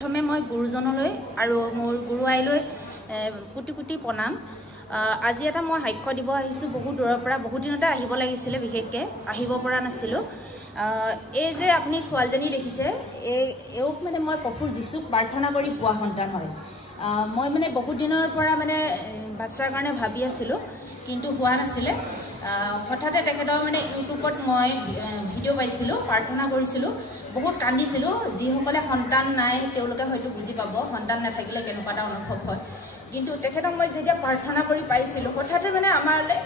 प्रथमे मैं गुरुजनলৈ और मोर गुरु आईলৈ कोटी कोटी प्रणाम। आज এটা মই সাক্ষ্য দিব আহিছো বহু দূৰৰ পৰা বহু দিনতে আহিব লাগিছিল বিশেষকৈ আহিব পৰা নাছিলো। এই যে আপুনি ছোৱালীজনী দেখিছে এওক মানে মই প্ৰভু যীশুক প্ৰাৰ্থনা কৰি পোৱা সন্তান হয়। মই মানে বহু দিনৰ পৰা মানে বাচ্চাৰ কাৰণে ভাবি আছিলো কিন্তু হোৱা নাছিলে। হঠাতে তেখেতৰ মানে ইউটিউবত মই ভিডিঅ' পাইছিলো, প্ৰাৰ্থনা কৰিছিলো, বহুত কান্দিছিলো। যিসকলে সন্তান নাই তেওঁলোকে হয়তো বুজি পাব সন্তান নাথাকিলে কেনেকুৱা এটা অনুভৱ হয়। কিন্তু তেখেতক মই যেতিয়া প্ৰাৰ্থনা কৰি পাইছিলো হঠাতে মানে আমাৰলে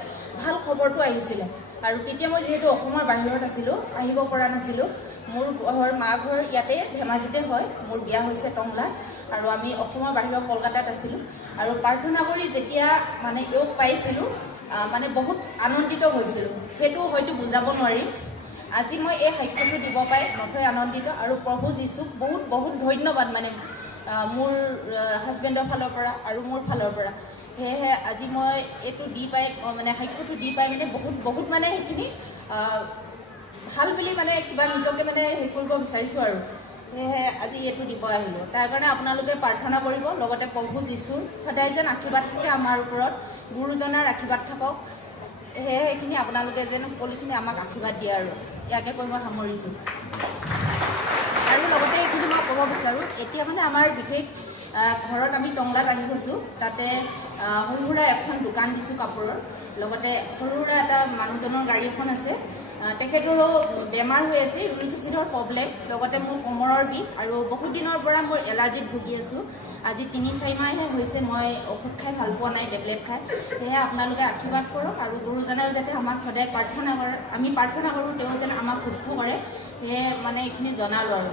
ভাল খবৰটো আহিছিলে। আৰু তেতিয়া মই যেহেতু অসমৰ বাহিৰত আছিলো আহিব পৰা নাছিলো। মোৰ ঘৰ মা ঘৰ ইয়াতে ধেমাজিতে হয়, মোৰ বিয়া হৈছে টংলা আৰু আমি অসমৰ বাহিৰত কলকাতাত আছিলো। আৰু প্ৰাৰ্থনা কৰি যেতিয়া মানে এওক পাইছিলো মানে বহুত আনন্দিত হৈছিলো, সেইটো হয়তো বুজাব নোৱাৰিম। আজি মই এই সাক্ষ্যটো দিব পাই নথৈ আনন্দিত আৰু প্ৰভু যীশুক বহুত বহুত ধন্যবাদ মানে মোৰ হাজবেণ্ডৰ ফালৰ পৰা আৰু মোৰ ফালৰ পৰা। সেয়েহে আজি মই এইটো দি পাই মানে সাক্ষ্যটো দি পাই মানে বহুত মানে সেইখিনি ভাল বুলি মানে কিবা নিজকে মানে হেৰি কৰিব বিচাৰিছোঁ আৰু সেয়েহে আজি এইটো দিব আহিলোঁ। তাৰ কাৰণে আপোনালোকে প্ৰাৰ্থনা কৰিব, লগতে প্ৰভু যীশুৰ সদায় যেন আশীৰ্বাদ থাকে আমাৰ ওপৰত, গুৰুজনাৰ আশীৰ্বাদ থাকক। সেয়ে সেইখিনি আপোনালোকে যেন সকলোখিনি আমাক আশীৰ্বাদ দিয়ে আৰু ইয়াকে কৈ মই সামৰিছোঁ। আৰু লগতে এইখিনি মই ক'ব বিচাৰোঁ, এতিয়া মানে আমাৰ বিশেষ ঘৰত আমি টংলাত আহি গৈছোঁ। তাতে সৰু সুৰা এখন দোকান দিছোঁ কাপোৰৰ, লগতে সৰু সুৰা এটা মানুহজনৰ গাড়ী এখন আছে। তেখেতৰো বেমাৰ হৈ আছে, ইউৰিক এচিডৰ প্ৰব্লেম, লগতে মোৰ কোমৰৰ বিষ আৰু বহুত দিনৰ পৰা মোৰ এলাৰ্জিত ভুগি আছোঁ। আজি ৩-৪ মাহহে হৈছে মই ঔষধ খাই ভাল পোৱা নাই, টেবলেট খাই। সেয়ে আপোনালোকে আশীৰ্বাদ কৰক আৰু গুৰুজনাও যাতে আমাক সদায় প্ৰাৰ্থনা কৰে, আমি প্ৰাৰ্থনা কৰোঁ তেওঁ যেন আমাক সুস্থ কৰে। সেয়ে মানে এইখিনি জনালোঁ আৰু